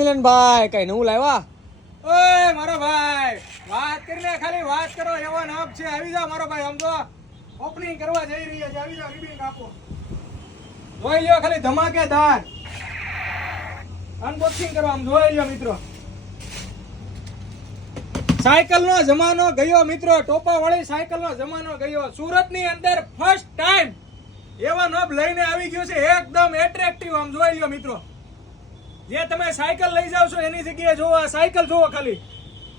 મિલનભાઈ કઈ નવું લાવ્યા? ઓય મારો ભાઈ, વાત કરીને ખાલી વાત કરો એવો નાપ છે. આવી જાવ મારો ભાઈ, આમ તો ઓપનિંગ કરવા જઈ રહ્યા છે. આવી જાવ, રિબિન કાપો. જોઈ લ્યો ખાલી ધમાકેદાર અનબોક્સિંગ કરવા. આમ જોઈ લ્યો મિત્રો, સાયકલ નો જમાનો ગયો મિત્રો. ટોપા વાળી સાયકલ નો જમાનો ગયો. સુરત ની અંદર ફર્સ્ટ ટાઈમ એવા નબ લઈને આવી ગયો છે, એકદમ એટ્રેક્ટિવ. આમ જોઈ લ્યો મિત્રો, જે તમે સાયકલ લઈ જાવ છો એની જગ્યાએ જોવો આ સાયકલ જોવો ખાલી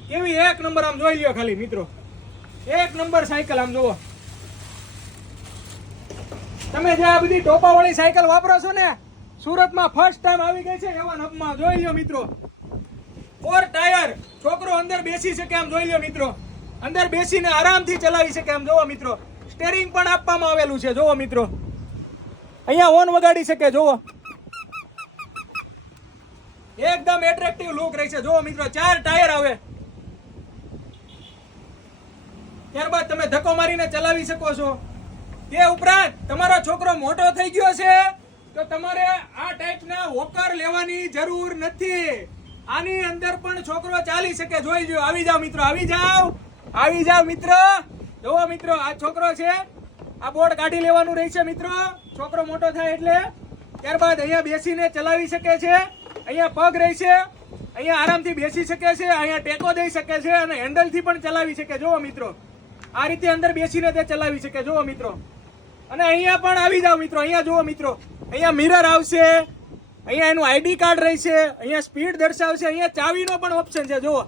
કેવી એક નંબર. આમ જોઈ લ્યો ખાલી મિત્રો, એક નંબર સાયકલ. આમ જોવો તમે જે આ બધી ટોપા વાળી સાયકલ વાપરો છો ને, સુરતમાં ફર્સ્ટ ટાઈમ આવી ગઈ છે એવા નબમાં. જોઈ લ્યો મિત્રો, 4 ટાયર, છોકરો અંદર બેસી શકે. આમ જોઈ લ્યો મિત્રો, અંદર બેસીને આરામથી ચલાવી શકે. આમ જોવો મિત્રો, સ્ટેરિંગ પણ આપવામાં આવેલું છે. જોવો મિત્રો, અહીંયા હોર્ન વગાડી શકે. જોવો એકદમ એટ્રેક્ટિવ લુક રહી છે. જોવો મિત્રો, 4 ટાયર આવે. ત્યારબાદ તમે ધક્કો મારીને ચલાવી શકો છો. તે ઉપરાંત તમારો છોકરો મોટો થઈ ગયો છે તો તમારે આ ટાઈપના વોકર લેવાની જરૂર નથી. આની અંદર પણ છોકરો ચાલી શકે. જોઈ લો. આવી જાવ મિત્રો, આવી જાવ, આવી જાવ મિત્રો. જોવો મિત્રો, આ છોકરો છે. આ બોર્ડ કાઢી લેવાનું રહેશે મિત્રો, છોકરો મોટો થાય એટલે. ત્યારબાદ અહીંયા બેસીને ચલાવી શકે છે. અહીંયા પગ રહેશે, અહીંયા આરામથી બેસી શકે છે, અહીંયા ટેકો દઈ શકે છે અને હેન્ડલથી પણ ચલાવી શકે. જોવો મિત્રો, આ રીતે અંદર બેસીને તે ચલાવી શકે. જોવો મિત્રો, અને અહીંયા પણ આવી જાવ મિત્રો. અહીંયા જુઓ મિત્રો, અહીંયા મિરર આવશે, અહીંયા એનું આઈડી કાર્ડ રહેશે, અહીંયા સ્પીડ દર્શાવશે, અહીંયા ચાવીનો પણ ઓપ્શન છે. જુઓ